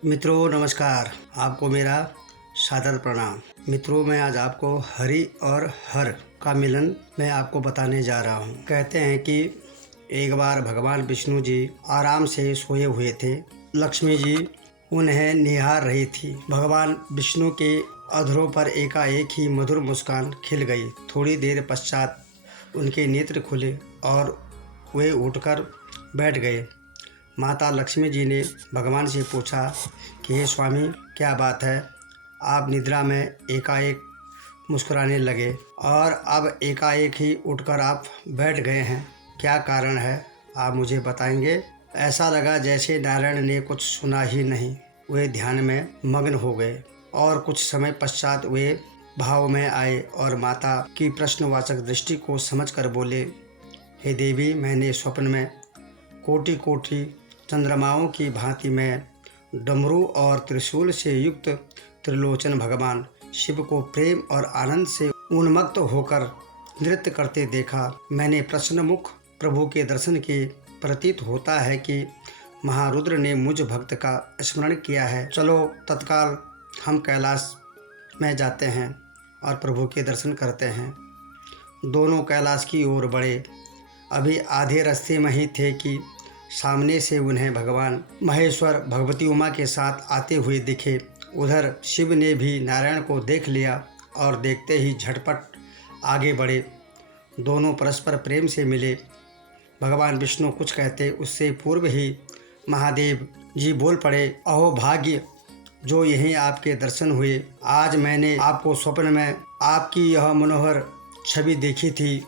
मित्रों नमस्कार। आपको मेरा सादर प्रणाम। मित्रों मैं आज आपको हरि और हर का मिलन मैं आपको बताने जा रहा हूँ। कहते हैं कि एक बार भगवान विष्णु जी आराम से सोए हुए थे। लक्ष्मी जी उन्हें निहार रही थी। भगवान विष्णु के अधरों पर एकाएक ही मधुर मुस्कान खिल गई। थोड़ी देर पश्चात उनके नेत्र खुले और वे उठकर बैठ गए। माता लक्ष्मी जी ने भगवान से पूछा कि हे स्वामी, क्या बात है, आप निद्रा में एकाएक मुस्कुराने लगे और अब एकाएक ही उठकर आप बैठ गए हैं, क्या कारण है, आप मुझे बताएंगे। ऐसा लगा जैसे नारायण ने कुछ सुना ही नहीं। वे ध्यान में मग्न हो गए और कुछ समय पश्चात वे भाव में आए और माता की प्रश्नवाचक दृष्टि को समझकर बोले, हे देवी, मैंने स्वप्न में कोटि कोटि चंद्रमाओं की भांति में डमरू और त्रिशूल से युक्त त्रिलोचन भगवान शिव को प्रेम और आनंद से उन्मत्त होकर नृत्य करते देखा। मैंने प्रसन्नमुख प्रभु के दर्शन के प्रतीत होता है कि महारुद्र ने मुझ भक्त का स्मरण किया है। चलो तत्काल हम कैलाश में जाते हैं और प्रभु के दर्शन करते हैं। दोनों कैलाश की ओर बढ़े। अभी आधे रास्ते में ही थे कि सामने से उन्हें भगवान महेश्वर भगवती उमा के साथ आते हुए दिखे। उधर शिव ने भी नारायण को देख लिया और देखते ही झटपट आगे बढ़े। दोनों परस्पर प्रेम से मिले। भगवान विष्णु कुछ कहते उससे पूर्व ही महादेव जी बोल पड़े, अहो भाग्य, जो यहीं आपके दर्शन हुए। आज मैंने आपको स्वप्न में आपकी यह मनोहर छवि देखी थी।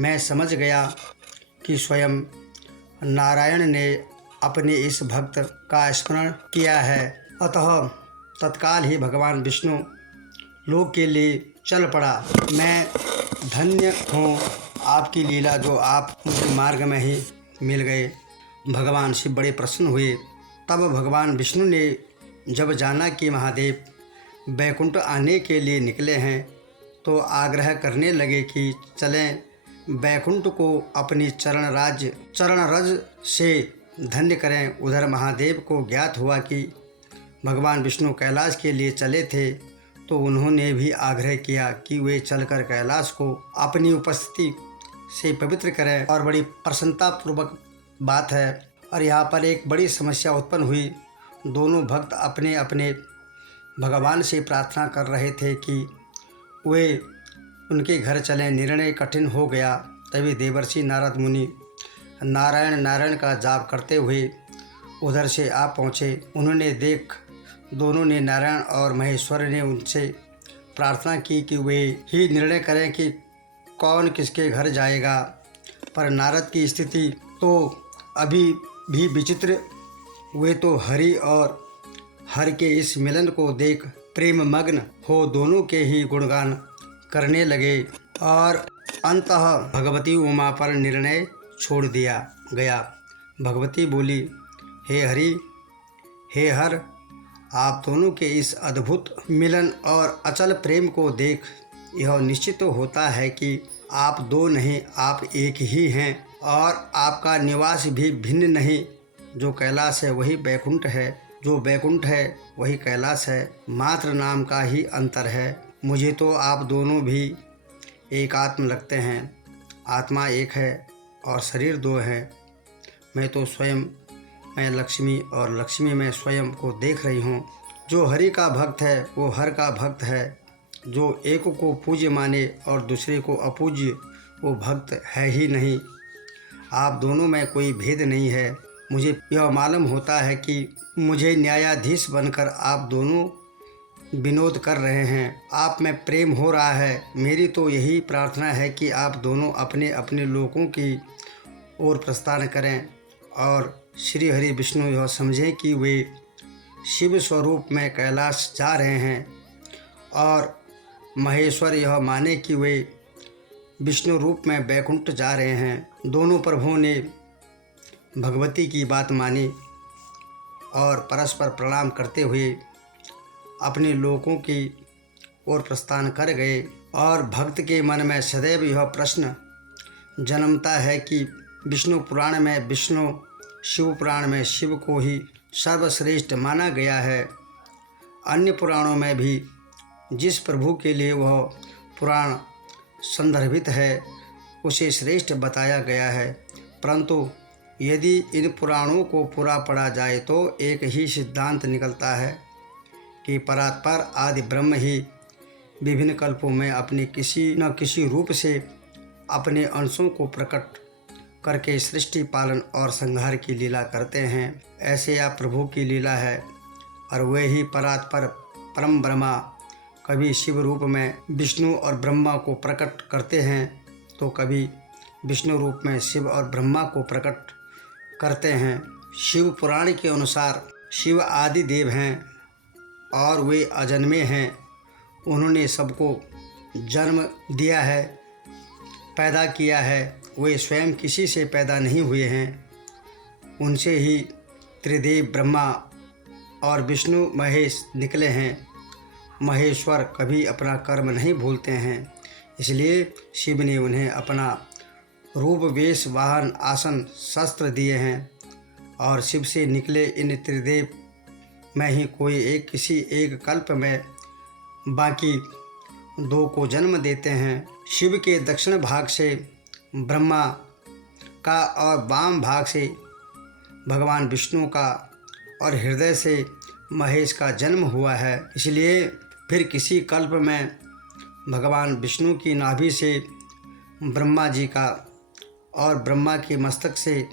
मैं समझ गया कि स्वयं नारायण ने अपने इस भक्त का स्मरण किया है। अतः तत्काल ही भगवान विष्णु लोक के लिए चल पड़ा। मैं धन्य हूँ आपकी लीला, जो आप मुझे मार्ग में ही मिल गए। भगवान शिव बड़े प्रसन्न हुए। तब भगवान विष्णु ने जब जाना कि महादेव बैकुंठ आने के लिए निकले हैं, तो आग्रह करने लगे कि चलें, बैकुंठ को अपनी चरण रज से धन्य करें। उधर महादेव को ज्ञात हुआ कि भगवान विष्णु कैलाश के लिए चले थे, तो उन्होंने भी आग्रह किया कि वे चलकर कैलाश को अपनी उपस्थिति से पवित्र करें। और बड़ी प्रसन्नतापूर्वक बात है। और यहाँ पर एक बड़ी समस्या उत्पन्न हुई। दोनों भक्त अपने अपने भगवान से प्रार्थना कर रहे थे कि वे उनके घर चलें। निर्णय कठिन हो गया। तभी देवर्षि नारद मुनि नारायण नारायण का जाप करते हुए उधर से आ पहुँचे। उन्होंने दोनों ने, नारायण और महेश्वर ने, उनसे प्रार्थना की कि वे ही निर्णय करें कि कौन किसके घर जाएगा। पर नारद की स्थिति तो अभी भी विचित्र। वे तो हरि और हर के इस मिलन को देख प्रेम मग्न हो दोनों के ही गुणगान करने लगे और अंततः भगवती उमा पर निर्णय छोड़ दिया गया। भगवती बोली, हे हरि, हे हर, आप दोनों के इस अद्भुत मिलन और अचल प्रेम को देख यह निश्चित होता है कि आप दो नहीं, आप एक ही हैं और आपका निवास भी भिन्न नहीं। जो कैलाश है वही बैकुंठ है, जो बैकुंठ है वही कैलाश है, मात्र नाम का ही अंतर है। मुझे तो आप दोनों भी एक आत्म लगते हैं। आत्मा एक है और शरीर दो हैं। मैं तो स्वयं मैं लक्ष्मी और लक्ष्मी मैं स्वयं को देख रही हूँ। जो हरि का भक्त है वो हर का भक्त है। जो एक को पूज्य माने और दूसरे को अपूज्य, वो भक्त है ही नहीं। आप दोनों में कोई भेद नहीं है। मुझे यह मालूम होता है कि मुझे न्यायाधीश बनकर आप दोनों विनोद कर रहे हैं। आप में प्रेम हो रहा है। मेरी तो यही प्रार्थना है कि आप दोनों अपने अपने लोकों की ओर प्रस्थान करें और श्री हरि विष्णु यह समझें कि वे शिव स्वरूप में कैलाश जा रहे हैं और महेश्वर यह माने कि वे विष्णु रूप में बैकुंठ जा रहे हैं। दोनों प्रभुओं ने भगवती की बात मानी और परस्पर प्रणाम करते हुए अपने लोकों की ओर प्रस्थान कर गए। और भक्त के मन में सदैव यह प्रश्न जन्मता है कि विष्णु पुराण में विष्णु, शिव पुराण में शिव को ही सर्वश्रेष्ठ माना गया है। अन्य पुराणों में भी जिस प्रभु के लिए वह पुराण संदर्भित है उसे श्रेष्ठ बताया गया है, परंतु यदि इन पुराणों को पूरा पढ़ा जाए तो एक ही सिद्धांत निकलता है कि परात्पर आदि ब्रह्म ही विभिन्न कल्पों में अपने किसी न किसी रूप से अपने अंशों को प्रकट करके सृष्टि पालन और संहार की लीला करते हैं। ऐसे यह प्रभु की लीला है और वे ही परात्पर परम ब्रह्मा कभी शिव रूप में विष्णु और ब्रह्मा को प्रकट करते हैं तो कभी विष्णु रूप में शिव और ब्रह्मा को प्रकट करते हैं। शिव पुराण के अनुसार शिव आदि देव हैं और वे अजन्मे हैं। उन्होंने सबको जन्म दिया है, पैदा किया है। वे स्वयं किसी से पैदा नहीं हुए हैं। उनसे ही त्रिदेव ब्रह्मा और विष्णु महेश निकले हैं। महेश्वर कभी अपना कर्म नहीं भूलते हैं, इसलिए शिव ने उन्हें अपना रूप, वेश, वाहन, आसन, शस्त्र दिए हैं और शिव से निकले इन त्रिदेव में ही कोई एक किसी एक कल्प में बाकी दो को जन्म देते हैं। शिव के दक्षिण भाग से ब्रह्मा का और वाम भाग से भगवान विष्णु का और हृदय से महेश का जन्म हुआ है। इसलिए फिर किसी कल्प में भगवान विष्णु की नाभि से ब्रह्मा जी का और ब्रह्मा के मस्तक से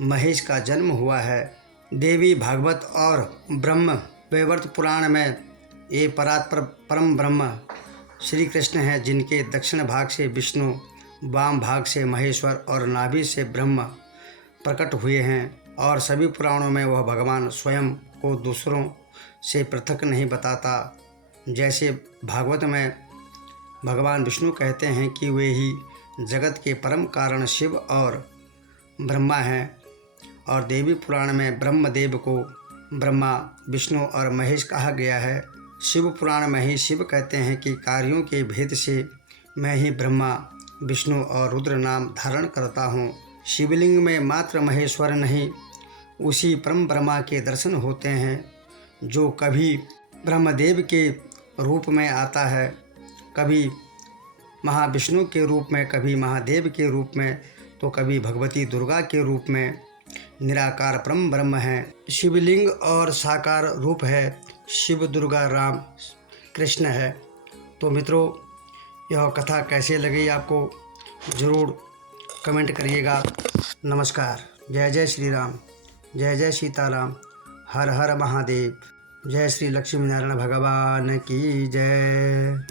महेश का जन्म हुआ है। देवी भागवत और ब्रह्म वैवर्त पुराण में ये परात्पर परम ब्रह्म श्री कृष्ण हैं, जिनके दक्षिण भाग से विष्णु, वाम भाग से महेश्वर और नाभि से ब्रह्म प्रकट हुए हैं। और सभी पुराणों में वह भगवान स्वयं को दूसरों से पृथक नहीं बताता। जैसे भागवत में भगवान विष्णु कहते हैं कि वे ही जगत के परम कारण शिव और ब्रह्मा हैं, और देवी पुराण में ब्रह्मदेव को ब्रह्मा, विष्णु और महेश कहा गया है। शिव पुराण में ही शिव कहते हैं कि कार्यों के भेद से मैं ही ब्रह्मा, विष्णु और रुद्र नाम धारण करता हूँ। शिवलिंग में मात्र महेश्वर नहीं, उसी परम ब्रह्मा के दर्शन होते हैं, जो कभी ब्रह्मदेव के रूप में आता है, कभी महाविष्णु के रूप में, कभी महादेव के रूप में, तो कभी भगवती दुर्गा के रूप में। निराकार परम ब्रह्म है। शिवलिंग और साकार रूप है। शिव, दुर्गा, राम, कृष्ण है। तो मित्रों, यह कथा कैसे लगी आपको ज़रूर कमेंट करिएगा। नमस्कार। जय जय श्री राम, जय जय सीताराम, हर हर महादेव। जय श्री लक्ष्मी नारायण भगवान की जय।